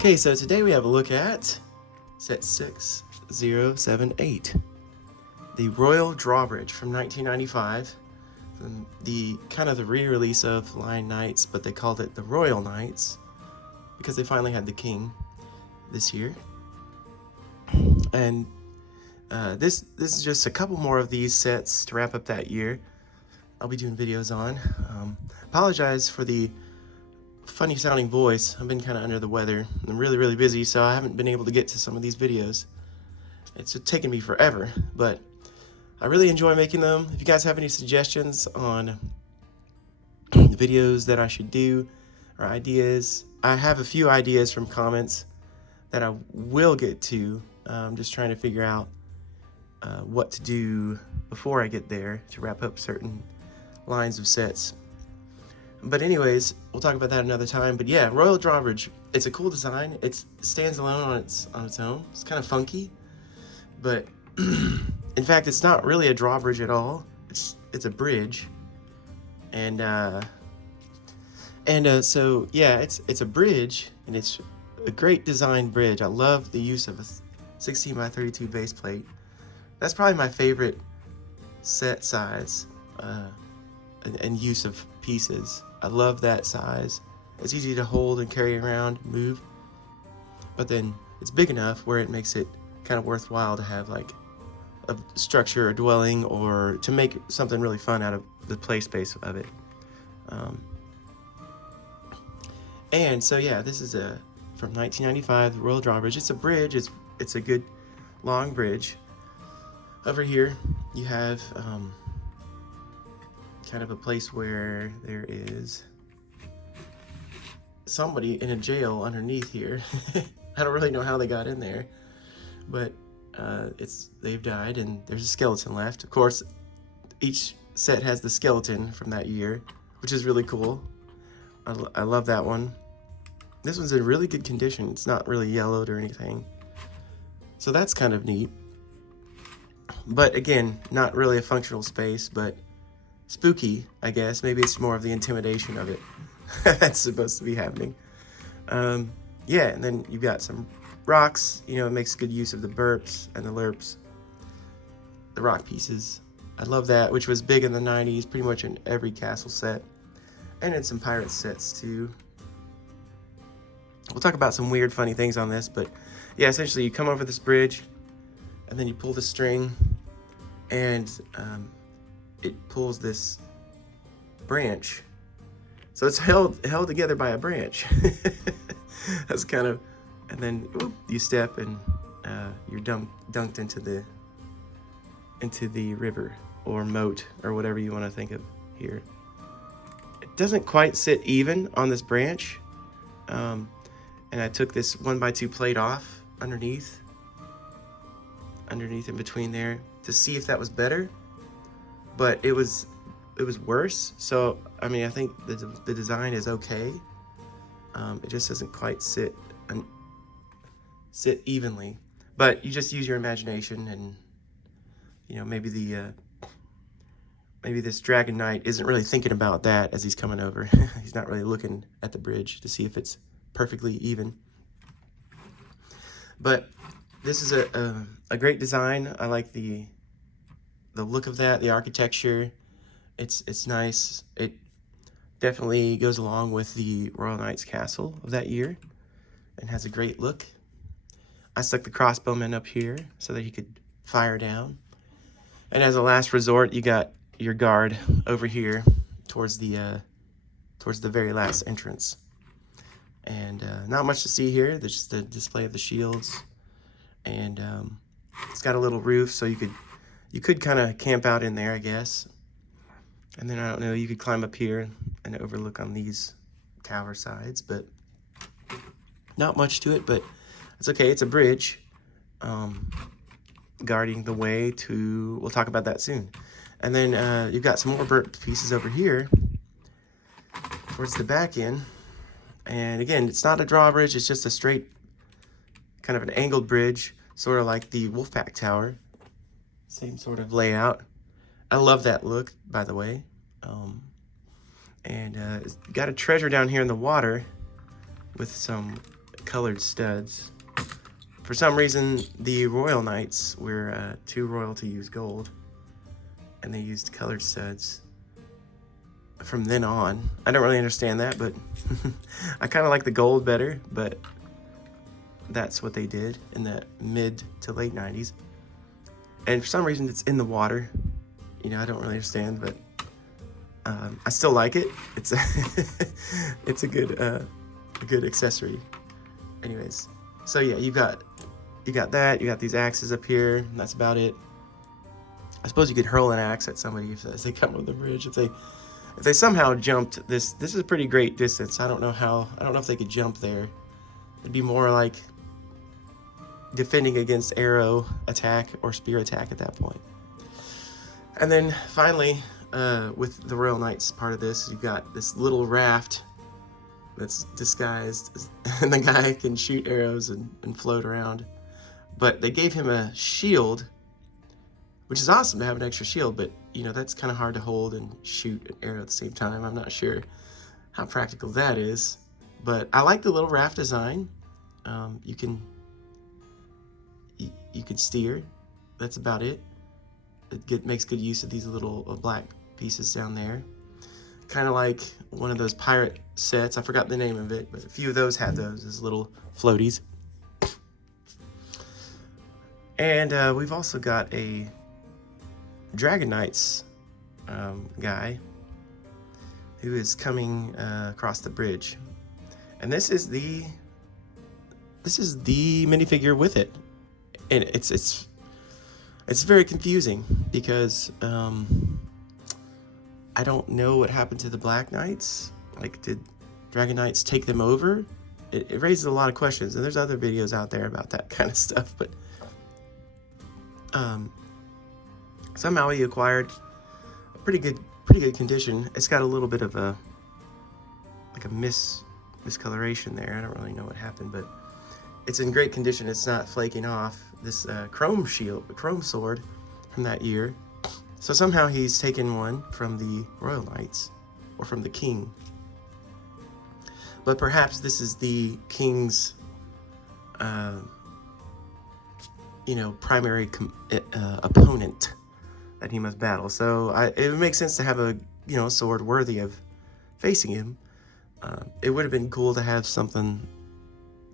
Okay, so today we have a look at set 6078, the Royal Drawbridge from 1995, from the kind of the re-release of Lion Knights, but they called it the Royal Knights because they finally had the king this year. And this is just a couple more of these sets to wrap up that year. I'll be doing videos on. Apologize for the funny sounding voice. I've been kind of under the weather. I'm really busy, so I haven't been able to get to some of these videos. It's taken me forever, but I really enjoy making them. If you guys have any suggestions on the videos that I should do or ideas, I have a few ideas from comments that I will get to. I'm just trying to figure out what to do before I get there to wrap up certain lines of sets. But anyways, we'll talk about that another time. But yeah, Royal Drawbridge, it's a cool design. It stands alone on its own. It's kind of funky, but in fact, it's not really a drawbridge at all. It's a bridge, and so yeah, it's a bridge, and it's a great design bridge. I love the use of a 16 by 32 base plate. That's probably my favorite set size and use of pieces. I love that size. It's easy to hold and carry around, move, but then it's big enough where it makes it kind of worthwhile to have like a structure, a dwelling, or to make something really fun out of the play space of it. And so yeah, this is from 1995, the Royal Drawbridge. It's a bridge. It's a good long bridge. Over here, you have kind of a place where there is somebody in a jail underneath here. I don't really know how they got in there, but they've died and there's a skeleton left. Of course, each set has the skeleton from that year, which is really cool. I love that one. This one's in really good condition. It's not really yellowed or anything, so that's kind of neat. But again, not really a functional space, but spooky, I guess. Maybe it's more of the intimidation of it that's supposed to be happening. Yeah, and then you've got some rocks. You know, it makes good use of the burps and the lerps, the rock pieces. I love that, which was big in the 90s, pretty much in every castle set, and in some pirate sets too. We'll talk about some weird, funny things on this, but yeah, essentially you come over this bridge, and then you pull the string, and it pulls this branch. So it's held together by a branch. That's kind of, and then whoop, you step and you're dunked into the river or moat or whatever you want to think of here. It doesn't quite sit even on this branch, and I took this 1x2 plate off underneath in between there to see if that was better, but it was worse. So I mean, I think the design is okay. It just doesn't quite sit evenly, but you just use your imagination, and you know, maybe this Dragon Knight isn't really thinking about that as he's coming over. He's not really looking at the bridge to see if it's perfectly even. But this is a great design. I like the look of that, the architecture. It's nice. It definitely goes along with the Royal Knights Castle of that year and has a great look. I stuck the crossbowman up here so that he could fire down. And as a last resort, you got your guard over here towards the very last entrance. And not much to see here. There's just the display of the shields, and it's got a little roof, so you could kind of camp out in there, I guess. And then, I don't know, you could climb up here and overlook on these tower sides, but not much to it, but it's okay. It's a bridge guarding the way to, we'll talk about that soon. And then you've got some more burnt pieces over here towards the back end. And again, it's not a drawbridge, it's just a straight, kind of an angled bridge, sort of like the Wolfpack Tower. Same sort of layout. I love that look, by the way. And got a treasure down here in the water with some colored studs. For some reason, the Royal Knights were too royal to use gold, and they used colored studs from then on. I don't really understand that, but I kind of like the gold better, but that's what they did in the mid to late 90s. And for some reason, it's in the water. You know, I don't really understand, but I still like it. It's it's a good accessory. Anyways, so yeah, you got that. You got these axes up here, and that's about it. I suppose you could hurl an axe at somebody as they come over the bridge. If they somehow jumped this is a pretty great distance. I don't know if they could jump there. It'd be more like defending against arrow attack or spear attack at that point. And then finally, with the Royal Knights part of this, you've got this little raft that's disguised, and the guy can shoot arrows and float around. But they gave him a shield, which is awesome to have an extra shield, but you know, that's kind of hard to hold and shoot an arrow at the same time. I'm not sure how practical that is, but I like the little raft design. You can steer. That's about it. It makes good use of these little black pieces down there. Kind of like one of those pirate sets. I forgot the name of it, but a few of those had those as little floaties. And we've also got a Dragon Knights guy who is coming across the bridge. And this is the minifigure with it. And it's very confusing because I don't know what happened to the Black Knights. Like, did Dragon Knights take them over? It raises a lot of questions, and there's other videos out there about that kind of stuff, but somehow he acquired a pretty good condition. It's got a little bit of a miscoloration there. I don't really know what happened, but it's in great condition. It's not flaking off. This chrome sword from that year. So somehow he's taken one from the Royal Knights, or from the king. But perhaps this is the king's, primary opponent that he must battle. So it would make sense to have a sword worthy of facing him. It would have been cool to have something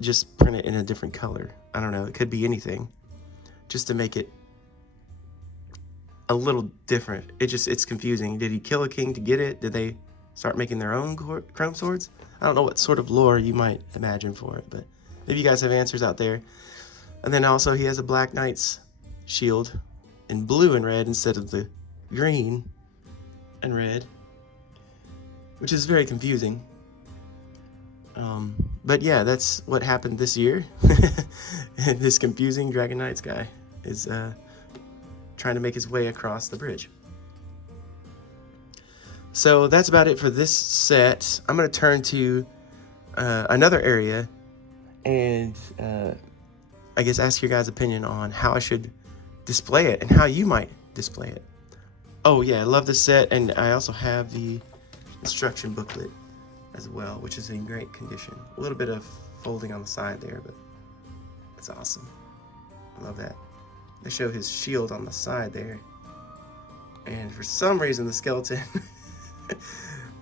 just print it in a different color. I don't know, it could be anything, just to make it a little different. It's confusing. Did he kill a king to get it? Did they start making their own chrome swords? I don't know what sort of lore you might imagine for it, but maybe you guys have answers out there. And then also he has a Black Knight's shield in blue and red instead of the green and red, which is very confusing. But yeah, that's what happened this year. And this confusing Dragon Knights guy is trying to make his way across the bridge. So that's about it for this set. I'm going to turn to another area and I guess ask your guys' opinion on how I should display it and how you might display it. Oh yeah, I love this set, and I also have the instruction booklet as well, which is in great condition. A little bit of folding on the side there, but it's awesome. I love that. They show his shield on the side there, and for some reason the skeleton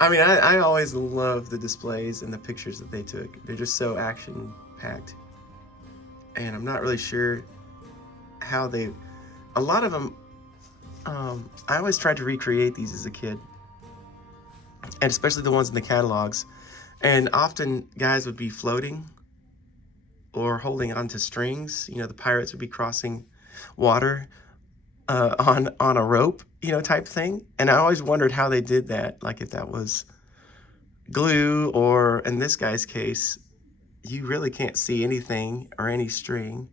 I mean, I always love the displays and the pictures that they took. They're just so action packed, and I'm not really sure how a lot of them I always tried to recreate these as a kid, and especially the ones in the catalogs, and often guys would be floating or holding onto strings. The pirates would be crossing water on a rope, type thing. And I always wondered how they did that, like if that was glue, or in this guy's case, you really can't see anything or any string.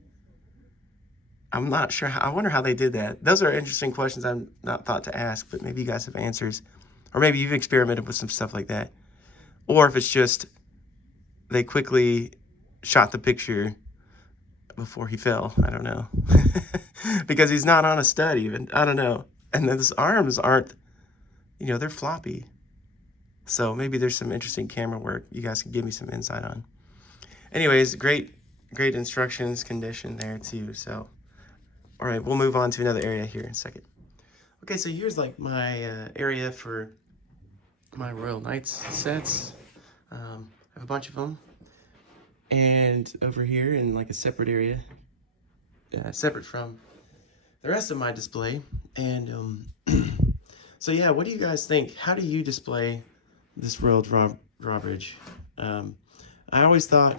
I'm not sure. I wonder how they did that. Those are interesting questions I've not thought to ask, but maybe you guys have answers. Or maybe you've experimented with some stuff like that. Or if it's just they quickly shot the picture before he fell. I don't know. Because he's not on a stud even. I don't know. And then his arms aren't, they're floppy. So maybe there's some interesting camera work you guys can give me some insight on. anyways, great instructions condition there too. So, all right, we'll move on to another area here in a second. Okay, so here's like my area for my Royal Knights sets. I have a bunch of them. And over here in like a separate area, separate from the rest of my display. And so yeah, what do you guys think? How do you display this Royal Drawbridge? I always thought,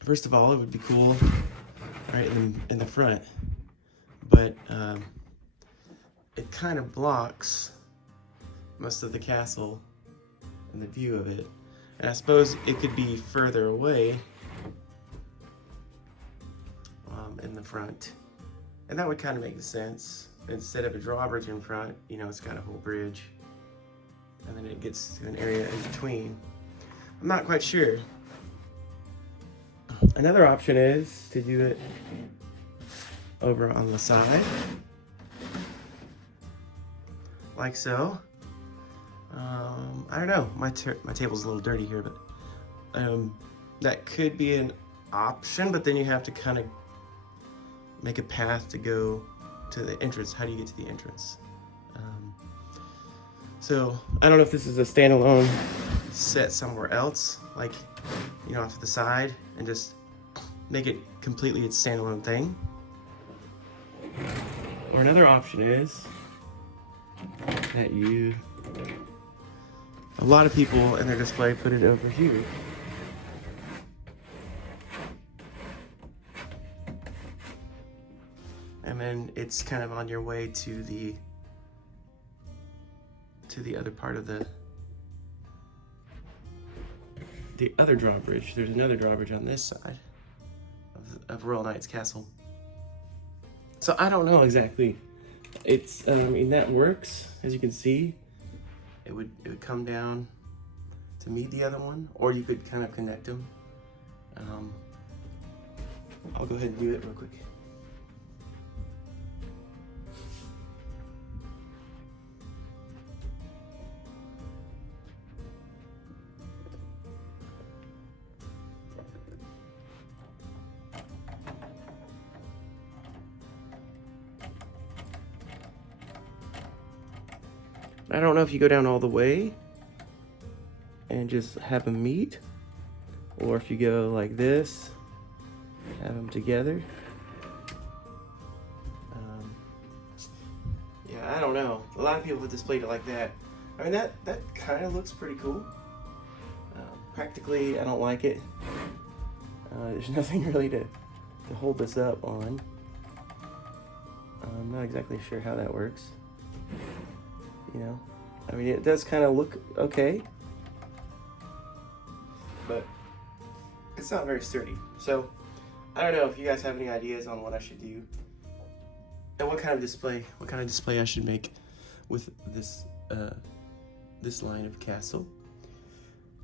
first of all, it would be cool right in the front, but it kind of blocks most of the castle and the view of it. And I suppose it could be further away in the front. And that would kind of make sense. Instead of a drawbridge in front, you know, it's got a whole bridge. And then it gets to an area in between. I'm not quite sure. Another option is to do it over on the side. Like so. I don't know, my table's a little dirty here, but that could be an option, but then you have to kind of make a path to go to the entrance. How do you get to the entrance? So I don't know if this is a standalone set somewhere else, like, you know, off to the side, and just make it completely its standalone thing. Or another option is that a lot of people in their display put it over here. And then it's kind of on your way to the other part of the other drawbridge. There's another drawbridge on this side of Royal Knight's Castle. So I don't know exactly. It's and that works, as you can see. It would come down to meet the other one, or you could kind of connect them. I'll go ahead and do it real quick. I don't know if you go down all the way and just have them meet, or if you go like this, have them together. Yeah, I don't know. A lot of people have displayed it like that. I mean, that kind of looks pretty cool. Practically, I don't like it. There's nothing really to hold this up on. I'm not exactly sure how that works. You know, I mean, it does kind of look okay, but it's not very sturdy. So I don't know if you guys have any ideas on what I should do and what kind of display I should make with this this line of castle.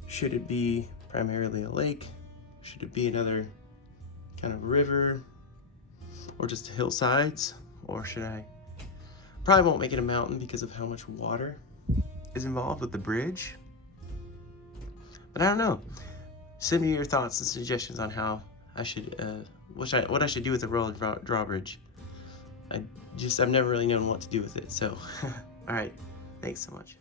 Should it be primarily a lake? Should it be another kind of river, or just hillsides? Or should I? Probably won't make it a mountain because of how much water is involved with the bridge. But I don't know. Send me your thoughts and suggestions on how I should, what I should do with the Royal Drawbridge. I've never really known what to do with it. So, all right. Thanks so much.